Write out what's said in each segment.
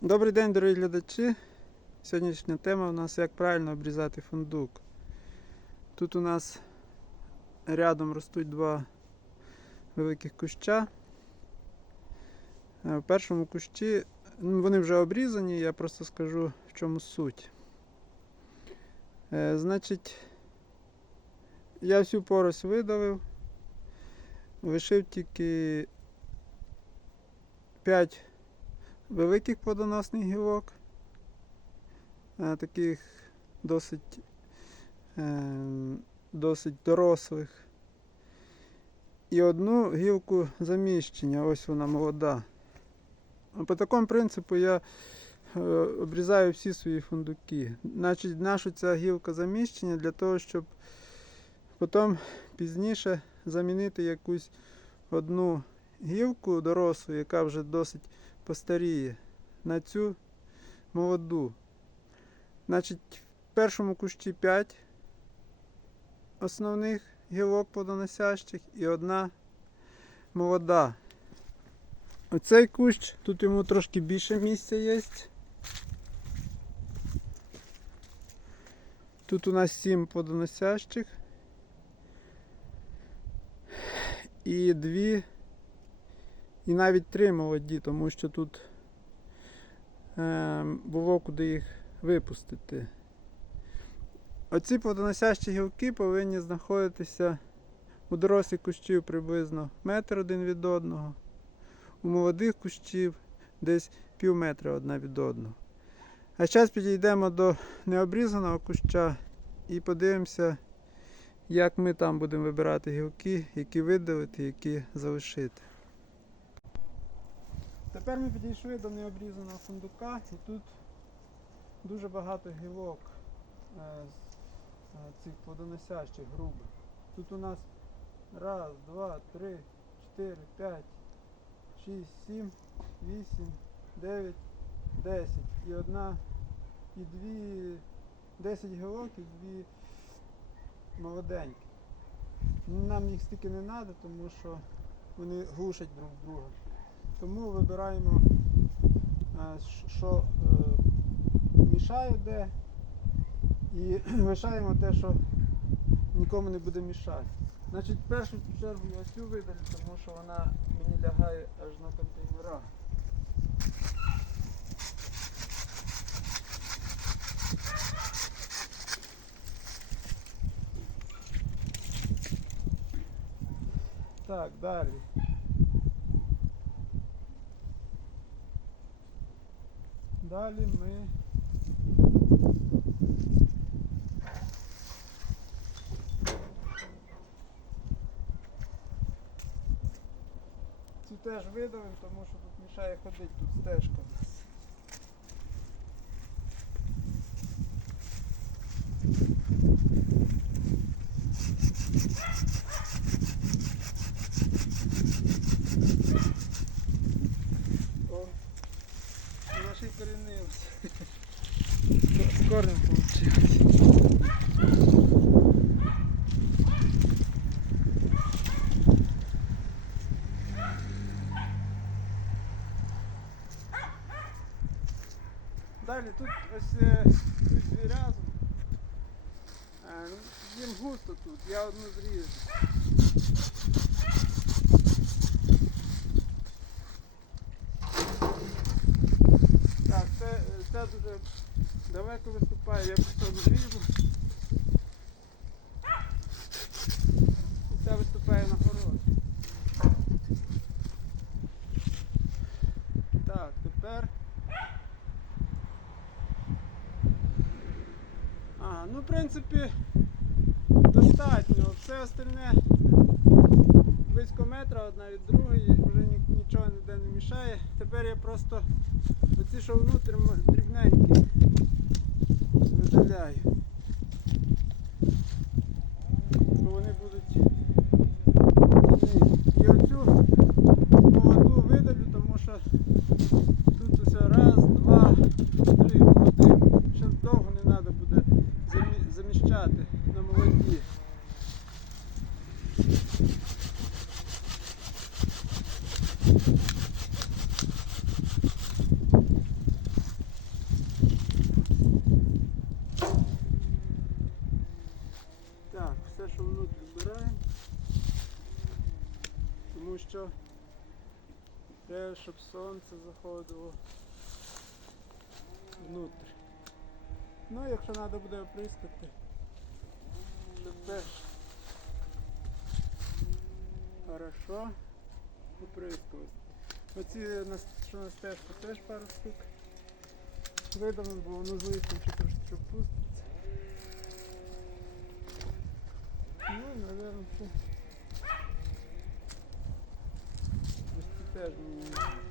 Добрий день, дорогі глядачі. Сьогоднішня тема у нас як правильно обрізати фундук. Тут у нас рядом ростуть два великих куща. Е, В першому кущі ну, вони вже обрізані, я просто скажу в чому суть. Е, Значить, я всю порось видавив, лишив тільки 5 великих плодоносних гілок, е, таких досить, е, досить дорослих. І одну гілку заміщення, ось вона молода. По такому принципу я е, обрізаю всі свої фундуки. Значить, наша ця гілка заміщення для того, щоб потім пізніше замінити якусь одну гілку дорослу, яка вже досить постаріє на цю молоду. Значить, в першому кущі 5 основних гілок плодоносящих і одна молода. Оцей кущ, тут йому трошки більше місця є. Тут у нас 7 плодоносящих і дві і навіть три молоді, тому що тут е, було куди їх випустити. Оці плодоносящі гілки повинні знаходитися у дорослих кущів приблизно метр один від одного, у молодих кущів десь пів метра одна від одного. А зараз підійдемо до необрізаного куща і подивимося, як ми там будемо вибирати гілки, які видалити, які залишити. Тепер ми підійшли до необрізаного фундука і тут дуже багато гілок е, з е, цих плодоносящих грубих. Тут у нас раз, два, три, чотири, п'ять, шість, сім, вісім, дев'ять, десять. І одна, і дві, десять гілок і дві молоденькі. Нам їх стільки не треба, тому що вони глушать друг друга. Тому вибираємо, е, що е, мішає де і лишаємо те, що нікому не буде мішати. Значить, першу чергу я цю видалю, тому що вона мені лягає аж на контейнера. Так, далі. Далі ми цю теж видавив, тому що тут мішає ходити, тут стежка у нас. О, вона ще й корінилась. З корнем вийшло. Далі тут ось е, тут дві разом. Е, ну, Їм густо тут, я одну зріжу. Так, це, е, це дуже далеко виступає, я просто зріжу. І це виступає на город. Так, тепер. Ага, ну в принципі достатньо. Все остальне близько метра одна від другої, вже нічого ніде не мішає. Тепер я просто оці, що внутрі дрібненькі, видаляю. Бо вони будуть. ні. І оцю молоду видалю, тому що тут усе раз, два, три молодих. Ще довго не треба буде замі- заміщати на молоді. Те, що внутрі збираємо. Тому що треба, щоб сонце заходило внутрі. Ну, якщо треба буде оприскати, щоб теж хорошо оприскувати. Оці що на стежку теж пару штук. Видано, бо воно з листом ще трошки що Ну, наверное, все. Ось це теж мені. не нравиться.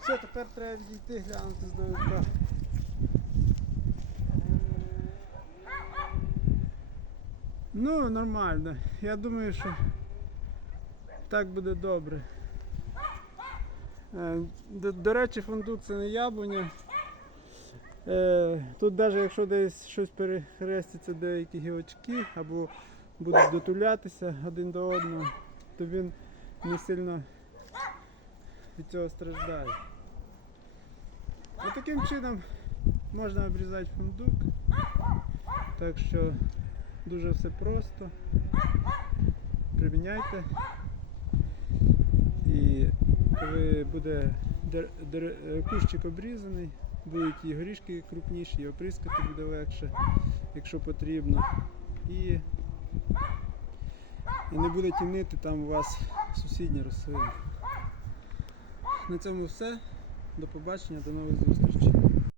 Все, тепер треба відійти, глянути здалека. Ну, нормально. Я думаю, що так буде добре. Е, До, до речі, фундук це не яблуня. Е, Тут навіть якщо десь щось перехреститься деякі гілочки або будуть дотулятися один до одного, то він не сильно від цього страждає. І таким чином можна обрізати фундук. Так що дуже все просто. Приміняйте. І коли буде е, кущик обрізаний, будуть і горішки крупніші, і оприскати буде легше, якщо потрібно. І, і не буде тінити там у вас сусідні рослини. На цьому все. До побачення, до нових зустрічей.